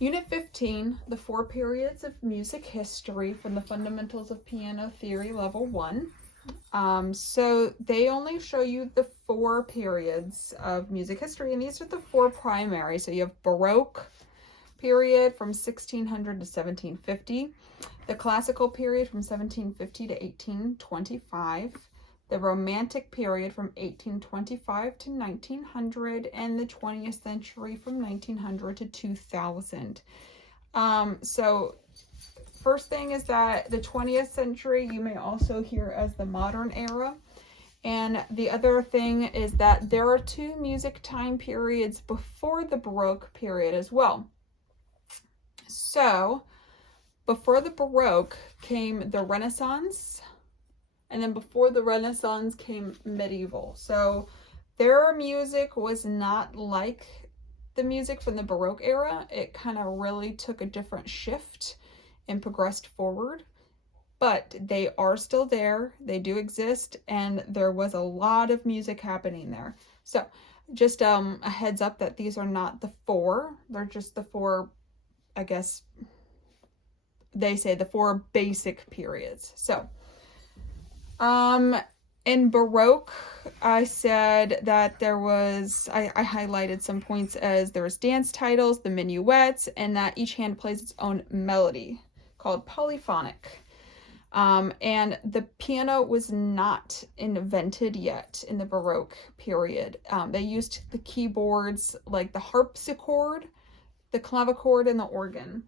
Unit 15, the 4 periods of music history from the Fundamentals of Piano Theory, Level 1. So they only show you the 4 periods of music history, and these are the 4 primary. So you have Baroque period from 1600 to 1750, the Classical period from 1750 to 1825, the Romantic period from 1825 to 1900, and the 20th century from 1900 to 2000. So first thing is that the 20th century you may also hear as the modern era. And the other thing is that there are 2 music time periods before the Baroque period as well. So before the Baroque came the Renaissance, and then before the Renaissance came medieval. So their music was not like the music from the Baroque era. It kind of really took a different shift and progressed forward. But they are still there. They do exist, and there was a lot of music happening there. So just a heads up that these are not the 4. They're just the 4, I guess they say the 4 basic periods. So in Baroque, I said that there was, I highlighted some points as there was dance titles, the minuets, and that each hand plays its own melody called polyphonic. And the piano was not invented yet in the Baroque period. They used the keyboards like the harpsichord, the clavichord, and the organ.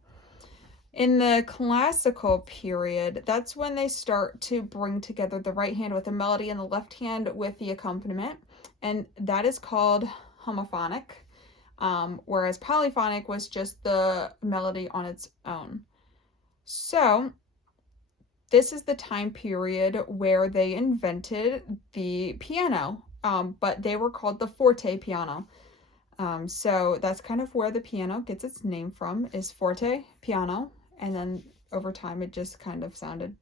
In the Classical period, that's when they start to bring together the right hand with the melody and the left hand with the accompaniment, and that is called homophonic, whereas polyphonic was just the melody on its own. So this is the time period where they invented the piano, but they were called the forte piano. So that's kind of where the piano gets its name from, is forte piano. And then over time, it just kind of sounded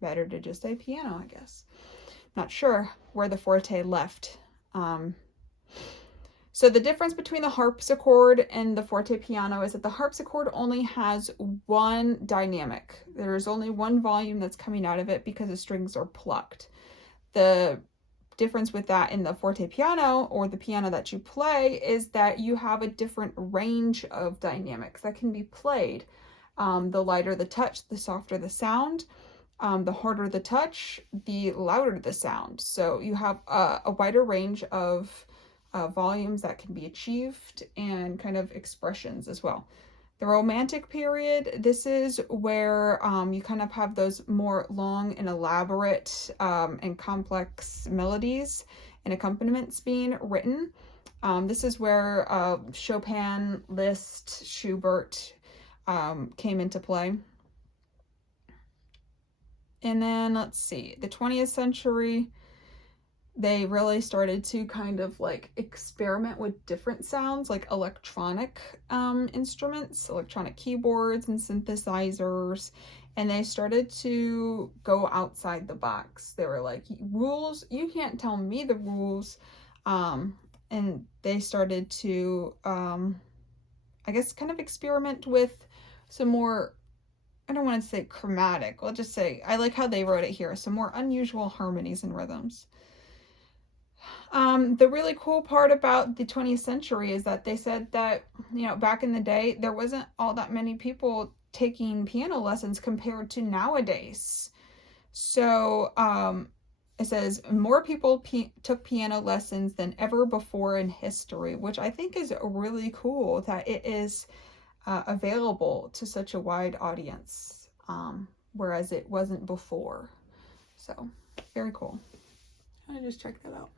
better to just say piano, I guess. Not sure where the forte left. So the difference between the harpsichord and the forte piano is that the harpsichord only has one dynamic. There's only one volume that's coming out of it because the strings are plucked. The difference with that in the forte piano, or the piano that you play, is that you have a different range of dynamics that can be played. The lighter the touch, the softer the sound. The harder the touch, the louder the sound. So you have a wider range of volumes that can be achieved, and kind of expressions as well. The Romantic period, this is where you kind of have those more long and elaborate and complex melodies and accompaniments being written. This is where Chopin, Liszt, Schubert came into play. And then let's see, the 20th century, they really started to kind of like experiment with different sounds, like electronic instruments, electronic keyboards and synthesizers, and they started to go outside the box. They were like, rules, you can't tell me the rules. And they started to, I guess, kind of experiment with some more, I don't want to say chromatic, I'll just say, I like how they wrote it here, some more unusual harmonies and rhythms. The really cool part about the 20th century is that they said that, you know, back in the day, there wasn't all that many people taking piano lessons compared to nowadays. So, it says more people took piano lessons than ever before in history, which I think is really cool that it is available to such a wide audience, whereas it wasn't before. So, very cool. I just check that out.